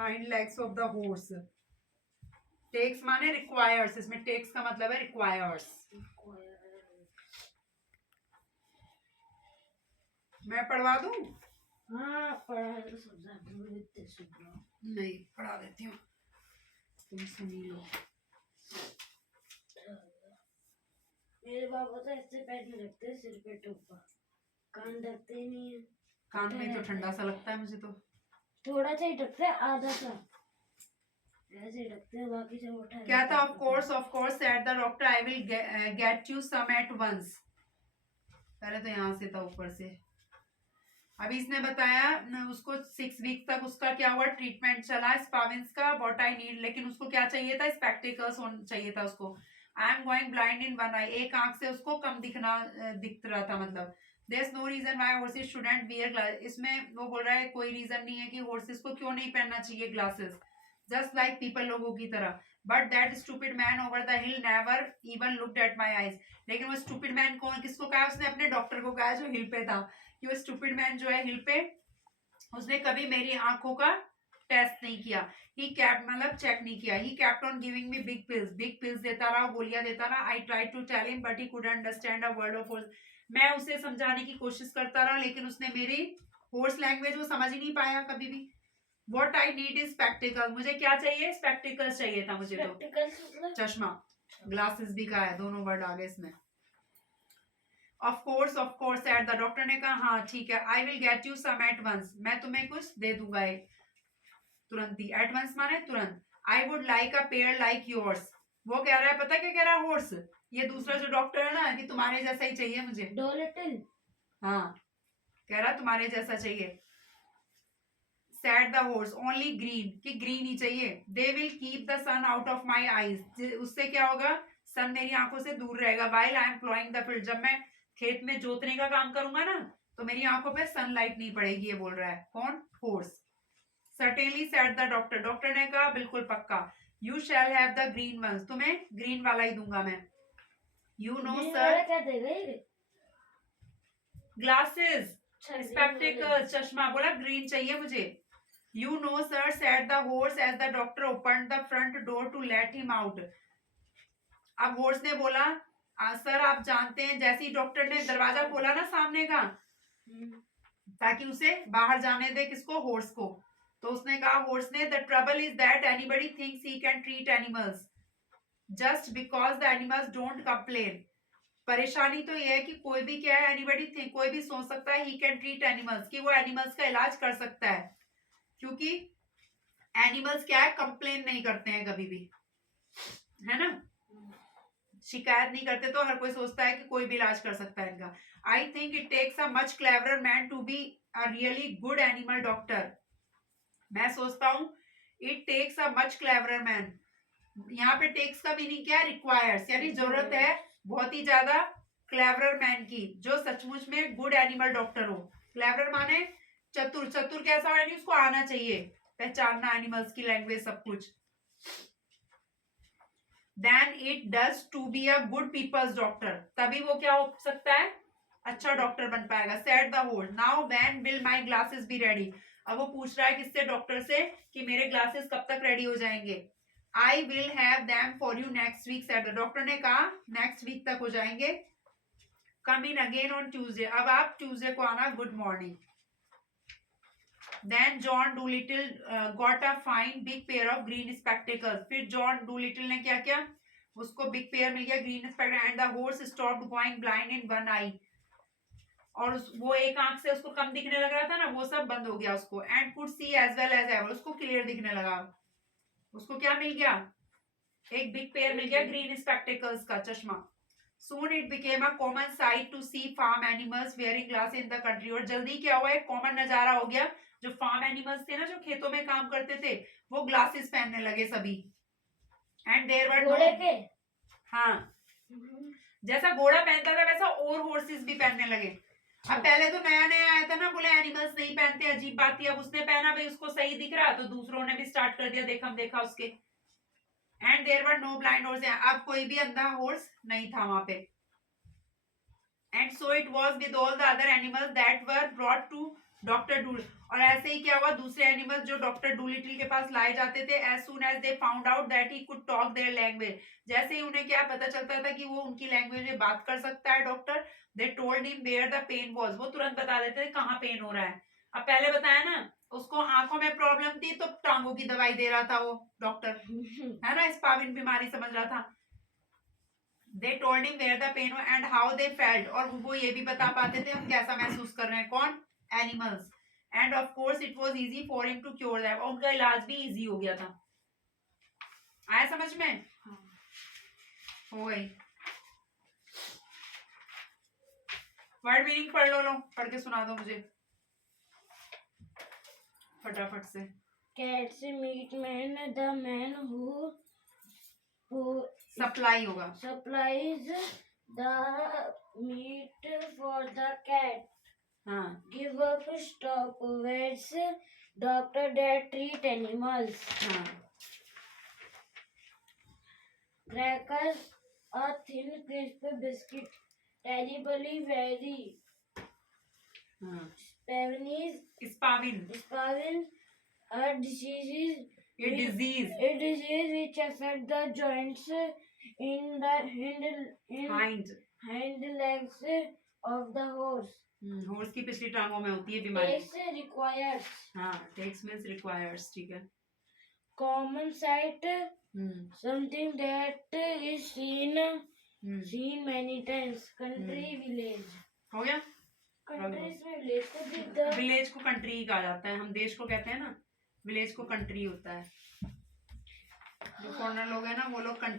Hind legs of the horse. Takes माने requires, इसमें takes का मतलब है रिक्वायर्स। मैं पढ़वा दूं? हाँ पढ़ा तो समझा नहीं पढ़ा देती हूँ, तुम सुनी लो। मेरे पापा तो ऐसे पैर नहीं रखते, सिर पे टोपा, कान ढकते ही नहीं है। कान में तो ठंडा सा लगता है मुझे तो। थोड़ा सा ही ढकते हैं, आधा सा ऐसे ही ढकते हैं, बाकी सब उठा क्या था? Of course said the doctor, I will get you some at once. पहले तो यहाँ से था ऊपर से। अभी इसने बताया उसको 6 वीक तक उसका क्या हुआ, ट्रीटमेंट चला स्पाविंस का, व्हाट आई नीड। लेकिन उसको क्या चाहिए था? स्पेक्टिकल्स चाहिए था उसको। I am going blind in one eye, एक आंख से उसको कम दिख रहा था। मतलब there is no reason why horses shouldn't wear glasses. इसमें वो बोल रहा है कोई रीजन नहीं है कि हॉर्सेस को क्यों नहीं पहनना चाहिए ग्लासेस, जस्ट लाइक पीपल, लोगों की तरह। But that stupid man over the hill never even looked at my eyes. लेकिन वो स्टूपिड मैन कौन, किसको कहा? उसने अपने डॉक्टर को कहा जो हिल पे था, कि वो स्टूपिड मैन जो है हिल पे, उसने कभी मेरी आंखों का टेस्ट नहीं किया। ही कैप मतलब चेक नहीं किया। He kept on giving me big pills देता रहा, गोलियां देता रहा। I try to tell him but he could understand a word of horse. मैं उसे समझाने की कोशिश करता रहा, लेकिन उसने मेरी हॉर्स लैंग्वेज वो समझ ही नहीं पाया कभी भी। What I need is spectacled, मुझे क्या चाहिए? स्पेक्टिकल्स चाहिए था मुझे तो। चश्मा, ग्लासेस भी का है, दोनों वर्ड आ गए इसमें। Of course at the doctor ने कहा हाँ ठीक है। I will get you some at once, मैं तुम्हें कुछ दे दूंगा तुरंत ही। एट वंस माने तुरंत। I would like a pair like yours. वो कह रहा है, पता क्या कह रहा है हॉर्स? ये दूसरा जो डॉक्टर है ना, कि तुम्हारे जैसा ही चाहिए मुझे। डोलिटल, हाँ, कह रहा तुम्हारे जैसा चाहिए। Said the horse only green, कि ग्रीन ही चाहिए। They will keep the sun out of my eyes, उससे क्या होगा? सन मेरी आंखों से दूर रहेगा। While I am ploughing the field, जब मैं खेत में जोतने का काम करूंगा ना, तो मेरी आंखों पे सनलाइट नहीं पड़ेगी। ये बोल रहा है कौन? Horse. Certainly said the doctor, doctor ने कहा बिल्कुल पक्का। You shall have the green ones, तुम्हें ग्रीन वाला ही दूंगा मैं। यू नो सर, क्या देगा? ग्लासेस, स्पेक्टिकल्स, चश्मा। बोला ग्रीन चाहिए मुझे। You know sir said the horse as the doctor open the front door to let him out. अब हॉर्स ने बोला सर आप जानते हैं, जैसे ही डॉक्टर ने दरवाजा खोला ना सामने का, ताकि उसे बाहर जाने दे, किसको? हॉर्स को। तो उसने कहा, हॉर्स ने, the trouble is that anybody thinks he can treat animals just because the animals don't complain. परेशानी तो यह है कि कोई भी क्या है, एनीबडी थिंक, कोई भी सोच सकता है, ही कैन ट्रीट एनिमल्स, कि वो एनिमल्स का इलाज कर सकता है, क्योंकि एनिमल्स क्या है, कंप्लेन नहीं करते हैं कभी भी, है ना? शिकायत नहीं करते, तो हर कोई सोचता है कि कोई भी इलाज कर सकता है इनका। I think it takes a much cleverer man to be a really good animal doctor. मैं सोचता हूँ it takes a much cleverer man, यहाँ पे टेक्स का मीनिंग क्या है? रिक्वायर्स, यानी जरूरत है बहुत ही ज्यादा क्लेवरर मैन की, जो सचमुच में गुड एनिमल डॉक्टर हो। क्लेवरर माने चतुर, चतुर कैसा? यानी उसको आना चाहिए पहचानना एनिमल्स की लैंग्वेज, सब कुछ। Then it does to be a good people's doctor, तभी वो क्या हो सकता है? अच्छा डॉक्टर बन पाएगा। Said the horse, now when will my glasses be ready. अब वो पूछ रहा है किससे? डॉक्टर से, कि मेरे ग्लासेस कब तक रेडी हो जाएंगे। I will have them for you next week, said the doctor ने कहा नेक्स्ट वीक तक हो जाएंगे। Come in again on Tuesday, अब आप ट्यूजडे को आना। Good morning. Then John Dolittle got a fine big pair of green spectacles. फिर जॉन डूलिटिल ने क्या किया? उसको बिग पेयर मिल गया green spectacle. And the horse stopped going blind in one eye, और वो एक आंख से उसको कम दिखने लग रहा था ना, वो सब बंद हो गया उसको। And could see as well as ever, उसको क्लियर दिखने लगा। उसको क्या मिल गया? एक बिग पेयर मिल गया ग्रीन स्पेक्टेकल्स का, चश्मा। Soon it became a common sight to see farm animals wearing glass in the country. और जल्दी क्या हुआ? एक कॉमन नजारा हो गया, जो फार्म एनिमल्स थे ना, जो खेतों में काम करते थे, वो ग्लासेस पहनने लगे सभी। एंड देयर वर नो, हाँ, जैसा घोड़ा पहनता था वैसा और हॉर्सेस भी पहनने लगे। अब पहले तो नया नया आया था ना, बोले एनिमल्स नहीं पहनते, अजीब बात थी। अब उसने पहना, भाई उसको सही दिख रहा, तो दूसरों ने भी स्टार्ट कर दिया, देखा उसके। And there were no blind horse, अब कोई भी अंधा हॉर्स नहीं था वहां पे। And so it was with all the other animals that were brought to doctor do और ऐसे ही क्या हुआ, दूसरे एनिमल्स जो डॉक्टर डूलिटिल के पास लाए जाते थे, as soon as they found out that he could talk their language, जैसे ही उन्हें क्या पता चलता था कि वो उनकी लैंग्वेज में बात कर सकता है doctor, they told him where the pain was, वो तुरंत बता देते थे कहाँ पेन हो रहा है। अब पहले बताया ना, उसको आंखों में प्रॉब्लम थी तो टांगों की दवाई दे रहा था वो डॉक्टर, है ना, स्पाविन बीमारी समझ रहा था। They told him where the pain and how they felt, और वो ये भी बता पाते थे हम कैसा महसूस कर रहे हैं, कौन, animals. And of course it was easy for him to cure them, और उनका इलाज भी इजी हो गया था। आया समझ में? हो गई। वर्ड मीनिंग पढ़ लो, पढ़ के सुना दो मुझे फटाफट से। Cats meet man, the man who supply होगा। supplies the meat for the cat. हाँ Give up stock vets, doctor that treat animals. हाँ Crackers, a thin crisp biscuit, terribly very. हाँ Spavin, स्पाविन, a disease ये disease, which affect the joints in the hind legs of the horse. Horse की पिछली टांगों में होती है बीमारी। Takes requires. हाँ, टेक्स मीन्स रिक्वायर्स, ठीक है। Common sight, something that is seen many times. Country, village. हो गया। Countries में village को भी the विलेज को कंट्री कहा जाता है, हम देश को कहते हैं ना, विलेज को कंट्री होता है। जो फॉरेनर लोग हैं ना वो लोग कंट्री